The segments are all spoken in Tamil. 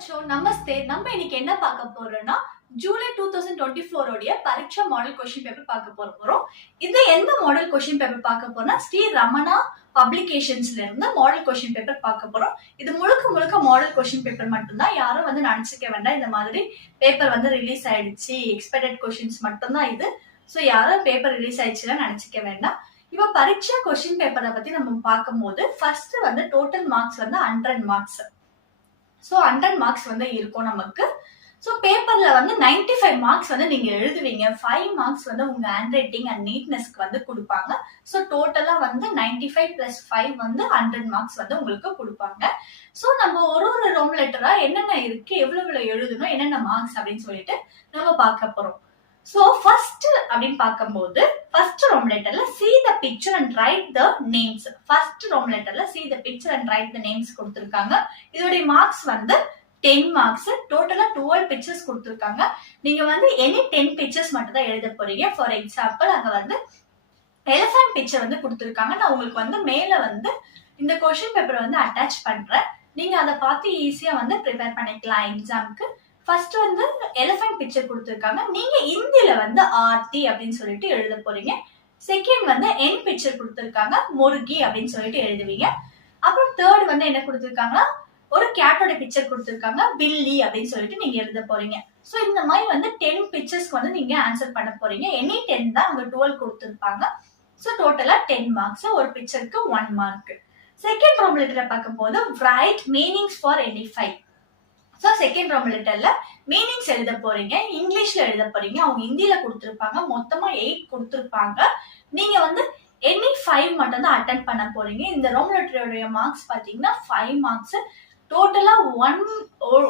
बच्चों नमस्ते நம்ம இன்னைக்கு என்ன பார்க்க போறோம்னா ஜூலை 2024 உடைய பரீட்சா மாடல் क्वेश्चन பேப்பர் பார்க்க போறோம். இது எந்த மாடல் क्वेश्चन பேப்பர் பார்க்க போறோம்னா ஸ்ரீ ரமணா பப்ளிகேஷன்ஸ்ல இருந்து மாடல் क्वेश्चन பேப்பர் பார்க்க போறோம். இது முழுக்க மாடல் क्वेश्चन பேப்பர் மட்டும் தான். யாரும் வந்து நினைச்சுக்க வேண்டாம் இந்த மாதிரி பேப்பர் வந்து ரிலீஸ் ஆயிடுச்சு எக்ஸ்பெக்டட் क्वेश्चंस மட்டும் தான் இது. சோ யாரும் பேப்பர் ரிலீஸ் ஆயிடுச்சுனா நினைச்சுக்க வேண்டாம். இப்போ பரீட்சா क्वेश्चन பேப்பரை பத்தி நம்ம பார்க்கும்போது ஃபர்ஸ்ட் வந்து டோட்டல் மார்க்ஸ் வந்து 100 மார்க்ஸ். சோ 100 மார்க்ஸ் வந்து இருக்கும் நமக்கு. சோ பேப்பர்ல வந்து 95 மார்க்ஸ் வந்து நீங்க எழுதுவீங்க. 5 மார்க்ஸ் வந்து உங்க ஹேண்ட் ரைட்டிங் அண்ட் நீட்னஸ்க்கு வந்து கொடுப்பாங்க. சோ டோட்டலா வந்து 95 பிளஸ் 5 வந்து 100 மார்க்ஸ் வந்து உங்களுக்கு கொடுப்பாங்க. சோ நம்ம ஒரு ரோம் லெட்டரா என்னென்ன இருக்கு, எவ்வளவு எழுதணும், என்னென்ன மார்க்ஸ் அப்படின்னு சொல்லிட்டு நம்ம பார்க்க போறோம். சோ ஃபர்ஸ்ட் அப்படின்னு பார்க்கும்போது ஃபர்ஸ்ட் ரோம் லெட்டர்ல see the picture and write the names. First Rome லெட்டர்ல see the picture and write the names கொடுத்திருக்காங்க. இதோட மார்க்ஸ் வந்து 10 மார்க்ஸ். டோட்டலா 12 பிக்சர்ஸ் கொடுத்திருக்காங்க. நீங்க வந்து எனி 10 பிக்சர்ஸ் மட்டும் தான் எழுத போறீங்க. ஃபார் எக்ஸாம்பிள் அங்க வந்து எலிஃபண்ட் பிக்சர் வந்து கொடுத்திருக்காங்க. நான் உங்களுக்கு வந்து மேல வந்து இந்த क्वेश्चन பேப்பர் வந்து அட்டாச் பண்றேன். நீங்க அதை பார்த்து ஈஸியா வந்து ப்ரிப்பேர் பண்ணிக்கலாம் எக்ஸாம்க்கு. ஃபர்ஸ்ட் வந்து எலிஃபண்ட் பிக்சர் கொடுத்திருக்காங்க. நீங்க இந்தியில வந்து ஆர்த்தி அப்படின்னு சொல்லிட்டு எழுத போறீங்க. செகண்ட் வந்து என் பிக்சர் கொடுத்திருக்காங்க, முருகி அப்படின்னு சொல்லிட்டு எழுதுவீங்க. அப்புறம் தேர்ட் வந்து என்ன கொடுத்திருக்காங்கன்னா ஒரு கேட்டோட பிக்சர் கொடுத்திருக்காங்க, பில்லி அப்படின்னு சொல்லிட்டு நீங்க எழுத போறீங்க. சோ இந்த மாதிரி வந்து 10 பிக்சர்ஸ்க்கு வந்து நீங்க ஆன்சர் பண்ண போறீங்க. எனி 10 தான் அங்க 12 கொடுத்திருப்பாங்க. சோ டோட்டலா 10 மார்க்ஸ். ஒரு பிக்சருக்கு 1 மார்க். செகண்ட் ரோம் லெட்டரை பார்க்கும்போது write meanings for any 5. So second Rome லெட்டர்ல மீனிங்ஸ் எழுத போறீங்க. இங்கிலீஷ்ல எழுத போறீங்க. அவங்க ஹிந்தில கொடுத்திருப்பாங்க. மொத்தமா 8 கொடுத்திருப்பாங்க. நீங்க வந்து எனி 5 மட்டும் தான் அட்டெண்ட் பண்ண போறீங்க. இந்த ரோம் லெட்டரோட மார்க்ஸ் பாத்தீங்கன்னா 5 மார்க்ஸ். டோட்டலா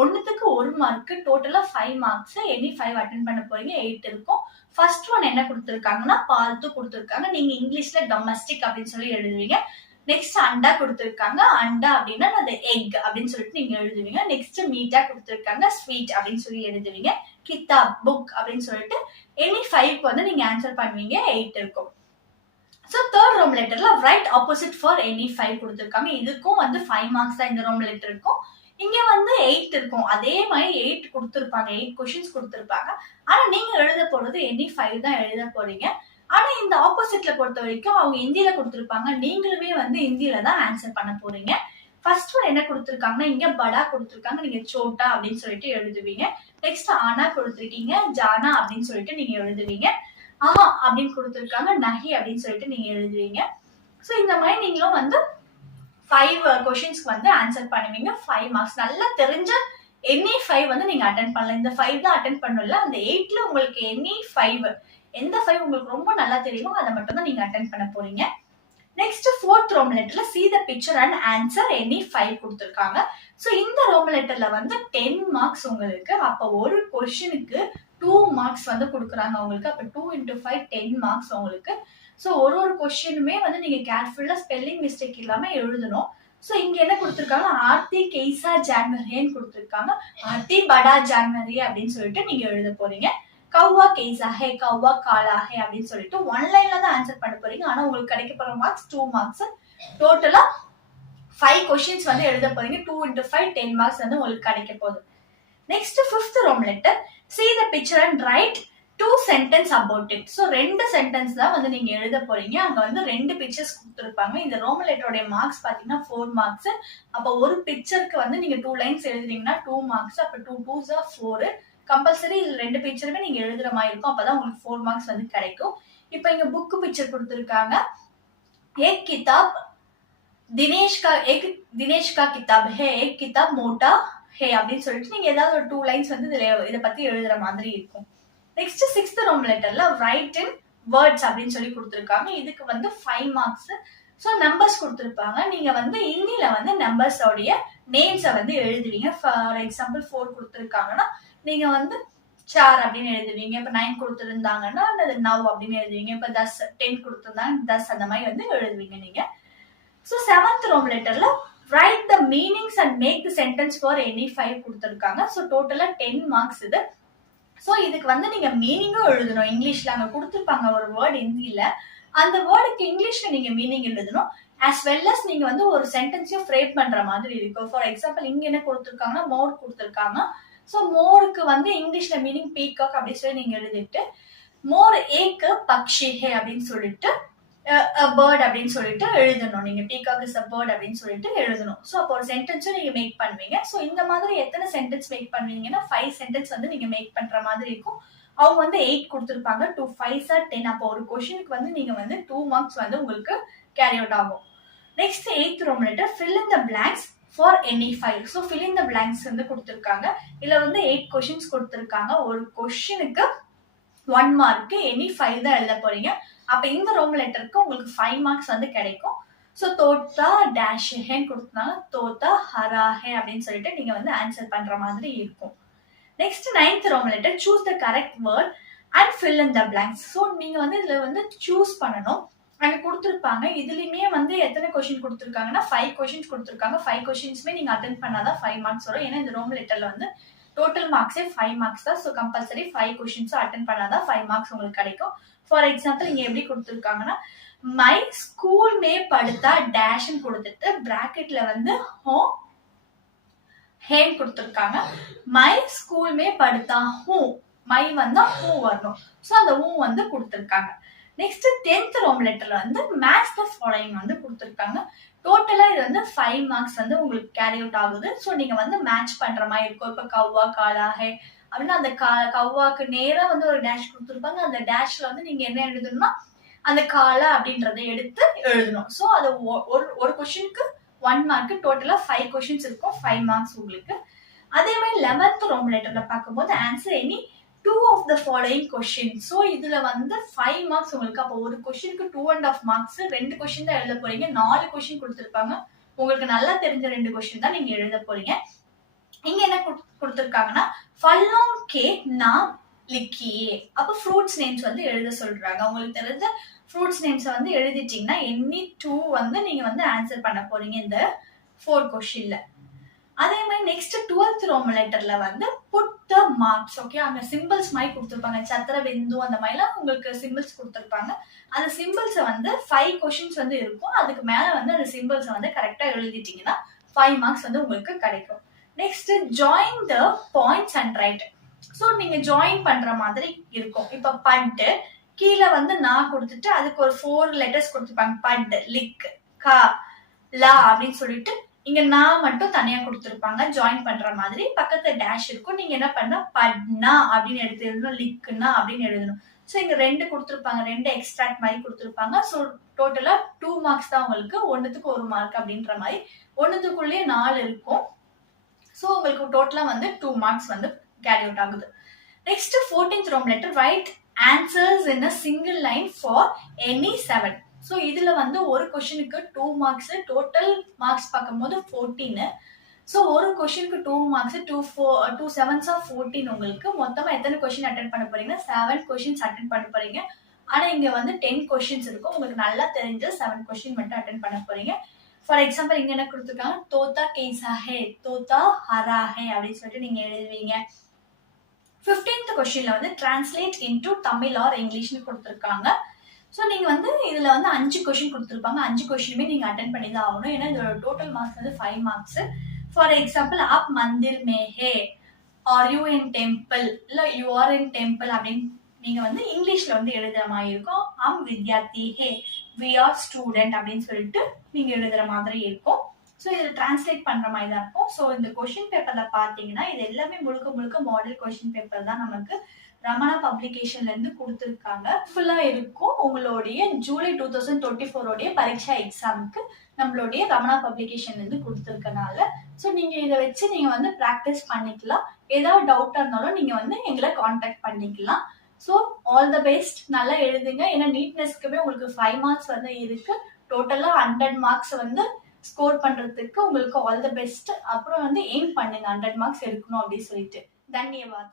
ஒன்னுக்கு 1 மார்க். டோட்டலா 5 மார்க்ஸ். எனி 5 அட்டெண்ட் பண்ண போறீங்க. 8 இருக்கும். ஃபர்ஸ்ட் ஒன் என்ன கொடுத்திருக்காங்கன்னா பால்த்து கொடுத்திருக்காங்க. நீங்க இங்கிலீஷ்ல டொமஸ்டிக் அப்படின்னு சொல்லி எழுதுவீங்க. நெக்ஸ்ட் அண்டா கொடுத்திருக்காங்க. அண்டா அப்படின்னா அது எக் அப்படின்னு சொல்லிட்டு நீங்க எழுதுவீங்க. நெக்ஸ்ட் மீட்டா கொடுத்திருக்காங்க, ஸ்வீட் அப்படின்னு சொல்லி எழுதுவீங்க. கிதாப் புக் அப்படின்னு சொல்லிட்டு எனி 5க்கு வந்து நீங்க ஆன்சர் பண்ணுவீங்க. 8 இருக்கும். சோ தேர்ட் ரோம் லெட்டர்ல ரைட் ஆப்போசிட் ஃபார் எனி 5 கொடுத்திருக்காங்க. இதுக்கும் வந்து 5 மார்க்ஸ் தான் இந்த ரோம் லெட்டர் இருக்கும். இங்க வந்து 8 இருக்கும். அதே மாதிரி 8 கொடுத்திருப்பாங்க. 8 क्वेश्चंस கொடுத்திருப்பாங்க. ஆனா நீங்க எழுத போறது எனி 5 தான் எழுத போறீங்க. ஆனா இந்த ஆப்போசிட்ல பொறுத்த வரைக்கும் அவங்க ஹிந்தில கொடுத்திருப்பாங்க. நீங்களுமே வந்து ஹிந்தில தான் ஆன்சர் பண்ண போறீங்க. ஃபர்ஸ்ட் ஒன் என்ன கொடுத்திருக்காங்கன்னா இங்க படா கொடுத்திருக்காங்க. நீங்க சோட்டா அப்படின்னு சொல்லிட்டு எழுதுவீங்க. நெக்ஸ்ட் ஆனா கொடுத்திருக்கீங்க, ஜானா அப்படின்னு சொல்லிட்டு நீங்க எழுதுவீங்க. அப்படின்னு கொடுத்திருக்காங்க, நஹி அப்படின்னு சொல்லிட்டு நீங்க எழுதுவீங்க. சோ இந்த மாதிரி நீங்களும் வந்து 5 क्वेश्चंसக்கு வந்து ஆன்சர் பண்ணுவீங்க. 5 மார்க்ஸ். நல்லா தெரிஞ்ச எனி 5 வந்து நீங்க அட்டெண்ட் பண்ணலாம். இந்த 5 தான் அட்டெண்ட் பண்ணல. அந்த 8ல உங்களுக்கு எனி 5 எந்த 5 உங்களுக்கு ரொம்ப நல்லா தெரியுமோ அதை மட்டும் தான் நீங்க அட்டெண்ட் பண்ண போறீங்க. நெக்ஸ்ட் ஃபோர்த் ரோம் லெட்டர்ல see the picture and answer any 5 கொடுத்திருக்காங்க. சோ இந்த ரோம் லெட்டர்ல வந்து 10 மார்க்ஸ் உங்களுக்கு. அப்ப ஒரு क्वेश्चनக்கு 2 மார்க்ஸ் வந்து கொடுக்குறாங்க உங்களுக்கு. அப்ப 2 into 5 10 மார்க்ஸ் உங்களுக்கு. சோ ஒரு क्वेश्चनமே வந்து நீங்க கேர்ஃபுல்லா ஸ்பெல்லிங் மிஸ்டேக் இல்லாம எழுதணும். சோ இங்க என்ன கொடுத்திருக்காங்க, ஆர்த்தி கேசா ஜான்வரின்னு கொடுத்திருக்காங்க. ஆர்த்தி படா ஜான்வரி அப்படின்னு சொல்லிட்டு நீங்க எழுத போறீங்க. கவ்வா கேசா ஹே, கவ்வா காலா ஹே அப்படின்னு சொல்லிட்டு 1 லைன்ல தான் ஆன்சர் பண்ண போறீங்க. ஆனா உங்களுக்கு கிடைக்க போற மார்க்ஸ் 2 மார்க்ஸ். டோட்டலா 5 क्वेश्चंस வந்து எழுத போறீங்க. 2 into 5 10 மார்க்ஸ் வந்து உங்களுக்கு கிடைக்க போகுது. Next fifth Rome letter see the picture and write 2 sentence about it. சோ 2 சென்டென்ஸ் தான் வந்து நீங்க எழுத போறீங்க. அங்க வந்து 2 பிக்சர்ஸ் கொடுத்திருப்பாங்க. இந்த ரோம் லெட்டரோட மார்க்ஸ் பாத்தீங்கன்னா 4 மார்க்ஸ். அப்ப ஒரு பிக்சருக்கு வந்து நீங்க 2 லைன்ஸ் எழுதுறீங்கன்னா 2 மார்க்ஸ். அப்ப 2 2s are 4. கம்பல்சரி இது 2 பிக்சருமே நீங்க எழுதுற மாதிரி இருக்கும். அப்பதான் உங்களுக்கு 4 மார்க்ஸ் வந்து கிடைக்கும். இப்போ இங்க புக் பிக்சர் கொடுத்திருக்காங்க. एक किताब दिनेश का किताब है, एक किताब मोटा है அப்படின்னு சொல்லிட்டு நீங்க ஏதாவது ஒரு 2 லைன்ஸ் வந்து இத பத்தி எழுதுற மாதிரி இருக்கும். நெக்ஸ்ட் 6th ரோம் லெட்டர்ல write in words அப்படின்னு சொல்லி கொடுத்திருக்காங்க. இதுக்கு வந்து 5 மார்க்ஸ். சோ நம்பர்ஸ் கொடுத்திருப்பாங்க. நீங்க வந்து ஹிந்தில வந்து நம்பர்ஸ் உடைய நேம்ஸ வந்து எழுதுவீங்க. ஃபார் எக்ஸாம்பிள் 4 கொடுத்திருக்காங்கன்னா நீங்க வந்து 4 அப்படின்னு எழுதுவீங்க. இப்ப 9 கொடுத்திருந்தாங்கன்னா அது 9 அப்படின்னு எழுதுவீங்க. இப்ப 10 கொடுத்திருந்தாங்க 10 அந்த மாதிரி வந்து எழுதுவீங்க நீங்க. சோ 7th ரோம் லெட்டர்ல write the meanings and make the sentence for any 5 கொடுத்திருக்காங்க. சோ டோட்டலா 10 மார்க்ஸ் இது. சோ இதுக்கு வந்து நீங்க மீனிங்கும் எழுதணும். இங்கிலீஷ்ல அங்க கொடுத்திருப்பாங்க ஒரு வேர்ட் ஹிந்தில. அந்த வேர்டுக்கு இங்கிலீஷ்ல நீங்க மீனிங் எழுதணும். as well as நீங்க வந்து ஒரு சென்டென்ஸையும் ஃப்ரேம் பண்ற மாதிரி இருக்கும். ஃபார் எக்ஸாம்பிள் இங்க என்ன கொடுத்துருக்காங்கன்னா மோர் கொடுத்துருக்காங்க. ஸோ மோருக்கு வந்து இங்கிலீஷ்ல மீனிங் பீகாக் அப்படின்னு சொல்லி நீங்க எழுதிட்டு மோர் ஏக்கு பக்ஷி ஹே அப்படின்னு சொல்லிட்டு பேர்ட் அப்படின்னு சொல்லிட்டு எழுதணும். நீங்க பீகாக் இஸ் அ பேர்ட் அப்படின்னு சொல்லிட்டு எழுதணும். ஸோ அப்போ ஒரு சென்டென்ஸும் நீங்க மேக் பண்ணுவீங்க. ஸோ இந்த மாதிரி எத்தனை சென்டென்ஸ் மேக் பண்ணுவீங்கன்னா 5 சென்டென்ஸ் வந்து நீங்க மேக் பண்ற மாதிரி இருக்கும். அவங்க வந்து 8 கொடுத்துருப்பாங்க. 2 5s are 10. அப்போ ஒரு கொஸ்டினுக்கு வந்து நீங்க வந்து 2 மார்க்ஸ் வந்து உங்களுக்கு கேரி அவுட் ஆகும். Next 8th Rome letter fill in the blanks for any 5. So fill in the blanks வந்து கொடுத்துருக்காங்க. இதுல வந்து 8 கொஸ்டின்ஸ் கொடுத்துருக்காங்க. ஒரு கொஸ்டினுக்கு 1 மார்க், எனி 5 தான் எழுத போறீங்க. அப்ப இந்த ரோம் லெட்டருக்கு உங்களுக்கு 5 மார்க்ஸ் வந்து கிடைக்கும். ஸோ தோத்தா டேஷ் ஹேன்னு கொடுத்தனால தோத்தா ஹரா ஹே அப்படின்னு சொல்லிட்டு நீங்க வந்து ஆன்சர் பண்ற மாதிரி இருக்கும். Next 9th Rome letter choose the correct word and fill in the blanks. So நீங்க வந்து இதுல வந்து சூஸ் பண்ணணும். அங்க கொடுத்துருப்பாங்க. இதுலயுமே வந்து எத்தனை கொஸ்டின் கொடுத்துருக்காங்கன்னா 5 கொஸ்டின்ஸ் கொடுத்துருக்காங்க. 5 கொஸ்டின்ஸ்மே நீங்க அட்டென்ட் பண்ணாதான் 5 மார்க்ஸ் வரும். ஏன்னா இந்த ரோம் லெட்டர்ல வந்து டோட்டல் மார்க்ஸே 5 மார்க்ஸ் தான். ஸோ கம்பல்சரி 5 கொஸ்டின்ஸும் அட்டென்ட் பண்ணாதான் 5 மார்க்ஸ் உங்களுக்கு கிடைக்கும். ஃபார் எக்ஸாம்பிள் இங்க எப்படி கொடுத்துருக்காங்கன்னா மை ஸ்கூல் மே படுத்தா டேஷ்ன்னு கொடுத்துட்டு பிராக்கெட்ல வந்து ஹோ ஹேன்னு கொடுத்துருக்காங்க. மை ஸ்கூல் மே படுத்தா ஹூ, மை வந்தா ஹூ வரணும். ஸோ அந்த ஹூ வந்து கொடுத்துருக்காங்க. நெக்ஸ்ட் 10th ரோம் லெட்டர்ல வந்து மேட்ச் த ஃபாலோயிங் வந்து கொடுத்துருக்காங்க. டோட்டலா இது வந்து 5 மார்க்ஸ் வந்து உங்களுக்கு கேரி அவுட் ஆகுது. ஸோ நீங்க வந்து மேட்ச் பண்ற மாதிரி இருக்கும். இப்ப கவ்வா காலா ஹே அப்படின்னா அந்த கவ்வாக்கு நேரா வந்து ஒரு டேஷ் கொடுத்துருப்பாங்க. அந்த டேஷ்ல வந்து நீங்க என்ன எழுதணும்னா அந்த காலா அப்படின்றத எடுத்து எழுதணும். ஸோ அது ஒரு கொஸ்டினுக்கு 1 மார்க், டோட்டலா 5 கொஸ்டின்ஸ் இருக்கும், 5 மார்க்ஸ் உங்களுக்கு. அதே மாதிரி 11th ரோம் லெட்டர்ல பார்க்கும்போது answer any 2 of the following question. So இதுல வந்து 5 மார்க்ஸ் உங்களுக்கு. அப்போ ஒரு கொஸ்டினுக்கு 2.5 மார்க்ஸ். 2 கொஸ்டின் தான் எழுத போறீங்க. 4 கொஸ்டின் கொடுத்துருப்பாங்க. உங்களுக்கு நல்லா தெரிஞ்ச 2 கொஸ்டின் தான் நீங்க எழுத போறீங்க. இங்க என்ன கொடுத்துருக்காங்கன்னா ஃபல்லோங் கே நாம் லிக்கியே. அப்ப ஃப்ரூட்ஸ் நேம்ஸ் வந்து எழுத சொல்றாங்க. உங்களுக்கு தெரிஞ்ச ஃப்ரூட்ஸ் நேம்ஸ் வந்து எழுதிட்டீங்கன்னா எனி 2 வந்து நீங்க வந்து ஆன்சர் பண்ண போறீங்க இந்த 4 கொஸ்டின்ல. அதே மாதிரி நெக்ஸ்ட் 12th ரோம் லெட்டர்ல வந்து புட் த மார்க்ஸ். ஓகே, அங்க சிம்பிள்ஸ் மாதிரி கொடுத்துருப்பாங்க. சத்திர பிந்து அந்த மாதிரிலாம் உங்களுக்கு சிம்பிள்ஸ் கொடுத்துருப்பாங்க. அந்த சிம்பிள்ஸை வந்து 5 கொஸ்டின்ஸ் வந்து இருக்கும். அதுக்கு மேல வந்து அந்த சிம்பிள்ஸை வந்து கரெக்டா எழுதிட்டீங்கன்னா 5 மார்க்ஸ் வந்து உங்களுக்கு கிடைக்கும். Next join the points and right. So நீங்க ஜாயின் பண்ற மாதிரி இருக்கும். இப்ப பட்டு கீழே வந்து நான் கொடுத்துட்டு அதுக்கு ஒரு 4 லெட்டர்ஸ் கொடுத்துருப்பாங்க. பட், லிக், கா, லா அப்படின்னு சொல்லிட்டு இங்க நான் மட்டும் தனியா கொடுத்துருப்பாங்க ஜாயின் பண்ற மாதிரி. பக்கத்துல டேஷ் இருக்கும். நீங்க என்ன பண்ண பட்னா அப்படின்னு எடுத்து எழுதணும், லிக்குனா அப்படின்னு எழுதணும். ஸோ இங்க 2 கொடுத்துருப்பாங்க, 2 எக்ஸ்ட்ராக்ட் மாதிரி கொடுத்துருப்பாங்க. ஸோ டோட்டலா 2 மார்க்ஸ் தான் உங்களுக்கு. 1த்துக்கு 1 மார்க் அப்படின்ற மாதிரி 1த்துக்குள்ளேயே 4 இருக்கும். ஸோ உங்களுக்கு டோட்டலா வந்து 2 மார்க்ஸ் வந்து கேரி அவுட் ஆகுது. Next 14th Rome letter write answers in a single line for any 7. So இதுல வந்து ஒரு கொஸ்டினுக்கு 2 மார்க்ஸ். டோட்டல் மார்க்ஸ் பார்க்கும்போது 14. ஸோ ஒரு கொஸ்டினுக்கு 2 மார்க்ஸ், 2 7s are 14. உங்களுக்கு மொத்தமா எத்தனை கொஸ்டின் அட்டென்ட் பண்ண போறீங்கன்னா 7 கொஸ்டின்ஸ் அட்டென்ட் பண்ண போறீங்க. ஆனா இங்க வந்து 10 கொஸ்டின்ஸ் இருக்கும். உங்களுக்கு நல்லா தெரிஞ்ச 7 கொஸ்டின் மட்டும் அட்டென்ட் பண்ண போறீங்க. ஃபார் எக்ஸாம்பிள் இங்க என்ன கொடுத்துருக்காங்க தோத்தா கேசா ஹே, தோத்தா ஹரா ஹே அப்படின்னு சொல்லிட்டு நீங்க எழுதுவீங்க. 15th கொஸ்டின்ல வந்து டிரான்ஸ்லேட் இன்டு தமிழ் ஆர் இங்கிலீஷ்னு கொடுத்துருக்காங்க. ஸோ நீங்க வந்து இதுல வந்து 5 கொஸ்டின் கொடுத்துருப்பாங்க. 5 கொஸ்டினுமே நீங்க அட்டென்ட் பண்ணி தான் ஆகணும். ஏன்னா இதோட டோட்டல் மார்க்ஸ் வந்து 5 மார்க்ஸ். ஃபார் எக்ஸாம்பிள் ஆப் மந்திர் மே ஹே, ஆர் யூ இன் டெம்பிள், இல்ல யூ ஆர் இன் டெம்பிள் அப்படின்னு நீங்க வந்து இங்கிலீஷ்ல வந்து எழுதுற மாதிரி இருக்கும். ஆம் வித்யார்த்தி ஹே, வி ஆர் ஸ்டூடெண்ட் அப்படின்னு சொல்லிட்டு நீங்க எழுதுற மாதிரி இருக்கும். ஸோ இதில் டிரான்ஸ்லேட் பண்ற மாதிரி தான் இருக்கும். ஸோ இந்த கொஸ்டின் பேப்பர்ல பாத்தீங்கன்னா இது எல்லாமே முழுக்க முழுக்க மாடல் கொஸ்டின் பேப்பர் தான் நமக்கு ரமணா பப்ளிகேஷன்ல இருந்து கொடுத்துருக்காங்க. ஃபுல்லா இருக்கும். உங்களுடைய ஜூலை 2024 பரீட்சா எக்ஸாமுக்கு நம்மளுடைய ரமணா பப்ளிகேஷன்ல இருந்து கொடுத்துருக்கனால ஸோ நீங்க இதை வச்சு நீங்க வந்து ப்ராக்டிஸ் பண்ணிக்கலாம். ஏதாவது டவுட்டா இருந்தாலும் நீங்க வந்து எங்களை கான்டாக்ட் பண்ணிக்கலாம். ஸோ ஆல் த பெஸ்ட், நல்லா எழுதுங்க. ஏன்னா நீட்னஸ்க்குமே உங்களுக்கு 5 மார்க்ஸ் வந்து இருக்கு. டோட்டலா 100 மார்க்ஸ் வந்து ஸ்கோர் பண்றதுக்கு உங்களுக்கு ஆல் த பெஸ்ட். அப்புறம் வந்து எய்ம் பண்ணுங்க 100 மார்க்ஸ் எடுக்கணும் அப்படின்னு சொல்லிட்டு. தன்யவாத்.